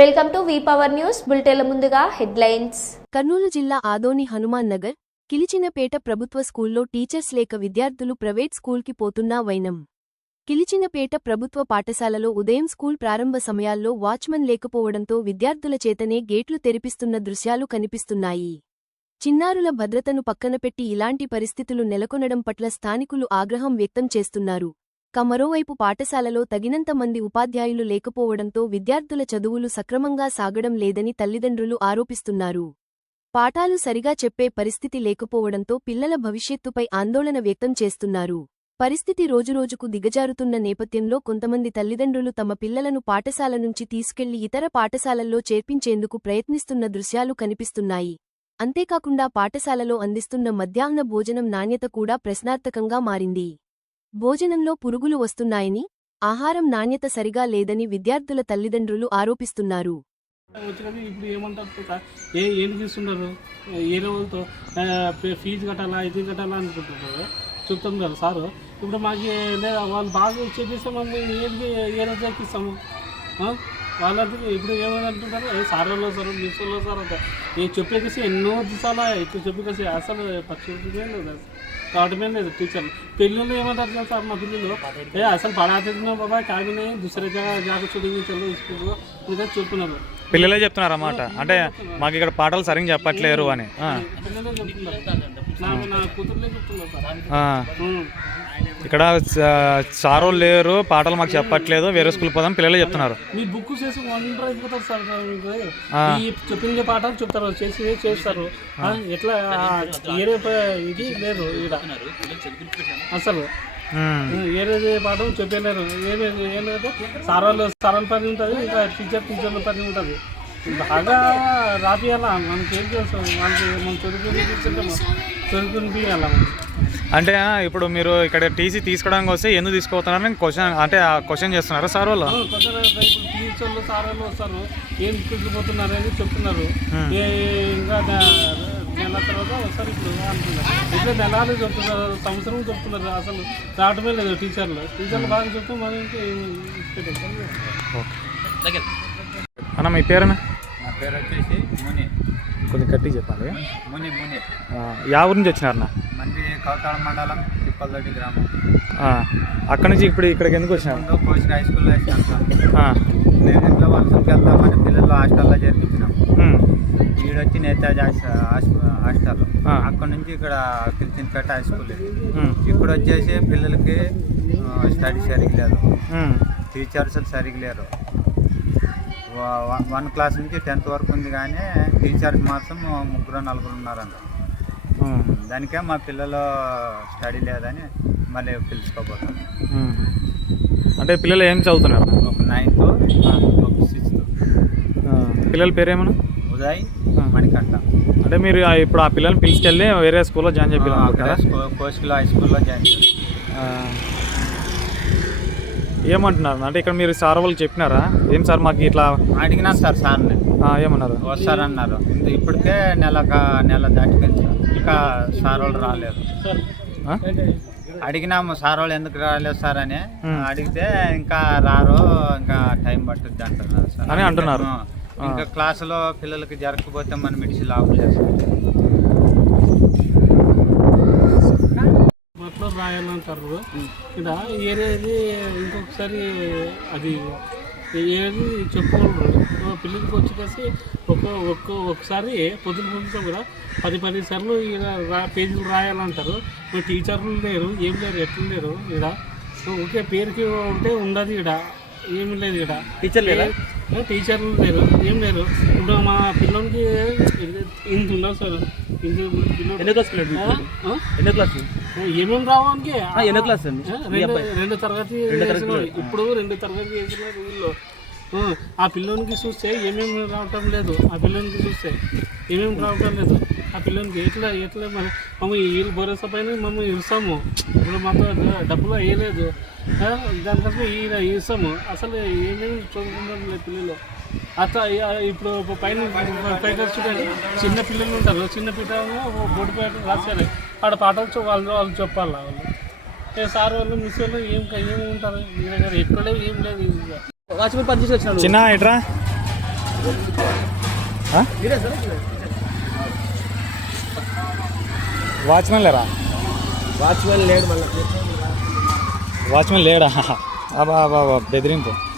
Welcome to V Power News బులెటిన్ల ముందుగా headlines. Kurnool జిల్లా ఆదోని హనుమాన్ నగర్ కిలిచినపేట ప్రభుత్వ స్కూల్లో టీచర్స్ లేక విద్యార్థులు ప్రైవేట్ స్కూల్కి పోతున్నా వైనం. కిలిచినపేట ప్రభుత్వ పాఠశాలలో ఉదయం స్కూల్ ప్రారంభ సమయాల్లో వాచ్మన్ లేకపోవడంతో విద్యార్థుల చేతనే గేట్లు తెరిపిస్తున్న దృశ్యాలు కనిపిస్తున్నాయి. చిన్నారుల భద్రతను పక్కనపెట్టి ఇలాంటి పరిస్థితులు నెలకొనడం పట్ల స్థానికులు ఆగ్రహం వ్యక్తం చేస్తున్నారు. మరోవైపు పాఠశాలలో తగినంత మంది ఉపాధ్యాయులు లేకపోవడంతో విద్యార్థుల చదువులు సక్రమంగా సాగడం లేదని తల్లిదండ్రులు ఆరోపిస్తున్నారు. పాఠాలు సరిగా చెప్పే పరిస్థితి లేకపోవడంతో పిల్లల భవిష్యత్తుపై ఆందోళన వ్యక్తం చేస్తున్నారు. పరిస్థితి రోజురోజుకు దిగజారుతున్న నేపథ్యంలో కొంతమంది తల్లిదండ్రులు తమ పిల్లలను పాఠశాల నుంచి తీసుకెళ్లి ఇతర పాఠశాలల్లో చేర్పించేందుకు ప్రయత్నిస్తున్న దృశ్యాలు కనిపిస్తున్నాయి. అంతేకాకుండా పాఠశాలలో అందిస్తున్న మధ్యాహ్న భోజనం నాణ్యత కూడా ప్రశ్నార్థకంగా మారింది. భోజనంలో పురుగులు వస్తున్నాయని, ఆహారం నాణ్యత సరిగా లేదని విద్యార్థుల తల్లిదండ్రులు ఆరోపిస్తున్నారు. ఇప్పుడు ఏమంటారు, ఏంటి తీసుకున్నారు, ఏ రోజుతో ఫీజు కట్టాలా ఇది కట్టాలా అనుకుంటున్నారు చెప్తాం కదా సారు. ఇప్పుడు మాకు వాళ్ళు బాగా చెప్పేస్తే మనం ఏ రోజు ఎక్కిస్తాము వాళ్ళంతా. ఇప్పుడు ఏమంటుంటారు, సార్ వాళ్ళు సార్ మిస్ వాళ్ళు సార్ అంట చెప్పేసి ఎన్నో దిశాలా ఇట్లా చెప్పేసి అసలు పచ్చి లేదు కావటమే లేదు. టీచర్లు పిల్లలు ఏమంటారు సార్, మా పిల్లలు అసలు పడాతున్నా బాబా కాగినే దూసరే జాగ చూడండి చదువు స్కూల్ ఇంకా చెప్తున్నారు. పిల్లలే చెప్తున్నారు అన్నమాట, అంటే మాకు ఇక్కడ పాటలు సరిగ్గా చెప్పట్లేరు అని పిల్లలే చెప్తున్నారు, నా కూతురులే చెప్తున్నారు సార్. ఇక్కడ సార్ వాళ్ళు లేరు, పాటలు మాకు చెప్పట్లేదు, వేరే స్కూల్ పోదాం పిల్లలే చెప్తున్నారు. మీరు బుక్ చేసి వండర్ అయిపోతారు సార్. ఈ చెప్పిన పాఠాలు చెప్తారు, చేస్తారు. ఎట్లా ఏరే ఇది లేదు ఇక్కడ అసలు. ఏరేది పాఠం చెప్పలేరు. ఏమైతే సార్ వాళ్ళు పని ఉంటుంది, ఇంకా టీచర్ల పని ఉంటుంది. బాగా రాపియాలా, మనకి ఏం చేస్తాం, మనకి మనం చదువుకుని తీయాలా. అంటే ఇప్పుడు మీరు ఇక్కడ టీసీ తీసుకోవడానికి వస్తే ఎందుకు తీసుకోతున్నారని క్వశ్చన్ చేస్తున్నారా సార్ వాళ్ళు? టీచర్లు సార్ వాళ్ళు వస్తారు, ఏం తీసుకుపోతున్నారని చెప్తున్నారు. ఇంకా నెల తర్వాత వస్తారు ఇప్పుడు అంటున్నారు. ఇట్లా నెలలు చెప్తున్నారు, సంవత్సరం చెప్తున్నారు. అసలు రావటమే లేదు టీచర్లు బాగా చెప్తే మనం అన్న మీ పేరేనా? నా పేరు వచ్చేసి ముని. కొంచెం గట్టి చెప్పండి. ముని యా ఊరి నుంచి వచ్చినారన్న? మంది కౌతాళ మండలం తిప్పలదొడ్డి గ్రామం. అక్కడ నుంచి ఇక్కడికి ఎందుకు వచ్చినారు? కోసిన హై స్కూల్లో వేసినాం. నేను ఇంట్లో వర్షంకి వెళ్తామని పిల్లలు హాస్టల్లో చేర్పించినాం. ఈడొచ్చి నేతాజ్ హాస్టల్, అక్కడ నుంచి ఇక్కడ కిలిచినపేట హై స్కూల్. ఇక్కడ వచ్చేసి పిల్లలకి స్టడీ సరిగ్గా లేదు, టీచర్స్ సరిగ్గా లేరు. 1 క్లాస్ నుంచి 10th వరకు ఉంది, కానీ టీచర్స్ మాత్రం 3-4 ఉన్నారంట. దానికే మా పిల్లలు స్టడీ లేదని మళ్ళీ పిలుచుకోబోతాం. అంటే పిల్లలు ఏం చదువుతున్నారు? ఒక 9th, ఒక 6th. పిల్లల పేరేమన్నా? ఉదయ్, మణికంఠ. అంటే మీరు ఇప్పుడు ఆ పిల్లల్ని పిలుచుకెళ్ళి వేరే స్కూల్లో జాయిన్ చేయాలి, కోస్కిలో హై స్కూల్లో జాయిన్ చేయాలి. ఏమంటున్నారు అంటే ఇక్కడ మీరు సార్ వాళ్ళకి చెప్పినారా? ఏం సార్ మాకు ఇట్లా అడిగినాను సార్ సార్ని. ఏమన్నారు? వస్తారన్నారు. ఇప్పటికే నెల దాటిపోయింది సార్, ఇంకా సార్ వాళ్ళు రాలేదు. అడిగినాము సార్ వాళ్ళు ఎందుకు రాలేదు సార్ అని. అడిగితే ఇంకా రారు, ఇంకా టైం పట్టుద్ది అంటున్నారు సార్ అని అంటున్నారు. ఇంకా క్లాసులో పిల్లలకి జరగకపోతే మనం ఇడిచి లాభం చేస్తాం. మొత్తం రాయాలంటారు. ఇక్కడ ఏరేది ఇంకొకసారి అది ఏది చెప్పగలరు. పిల్లలకి వచ్చేసి ఒకసారి పొద్దున కూడా 10 సార్లు ఇక్కడ పేజీలు రాయాలంటారు. టీచర్లు లేరు, ఏం లేరు, ఎట్లు లేరు. ఇక్కడ ఒకే పేరుకి ఉంటే ఉండదు, ఇక్కడ ఏమి లేదు. ఇక్కడ టీచర్లు లేరు, ఏం లేరు. ఇప్పుడు మా పిల్లలకి ఇంత ఉండవు సార్. ఏమేమి రావడానికి 2 తరగతి ఇప్పుడు 2 తరగతి వేసినారు వీళ్ళు. ఆ పిల్లలకి చూస్తే ఏమేమి రావటం లేదు. ఆ పిల్లలకి చూస్తే ఏమేమి రావటం లేదు. ఆ పిల్లలకి ఎట్లా మమ్మల్ని వీళ్ళు భరోసా పైన మమ్మల్ని ఇస్తాము. ఇప్పుడు మాతో డబ్బులు వేయలేదు, దానికోసం ఇస్తాము. అసలు ఏమేమి చదువుకుంటాం లేదు పిల్లలు. అట్లా ఇప్పుడు పైన చూడండి, చిన్న పిల్లలు ఉంటారు. చిన్న పిల్లలు బోర్డు పైన రాశారు, ఆడ పాటలు వాళ్ళు చెప్పాలి. వాళ్ళు సార్ వాళ్ళు మిస్ వాళ్ళు ఏమి ఉంటారు మీ దగ్గర? ఎక్కడ ఏం లేదు. చిన్న ఇట్రా వాచ్మెన్ లేరా? వాచ్మెన్ లేడు మళ్ళీ. వాచ్మెన్ లేడా? అబ్బా బెదిరింపు.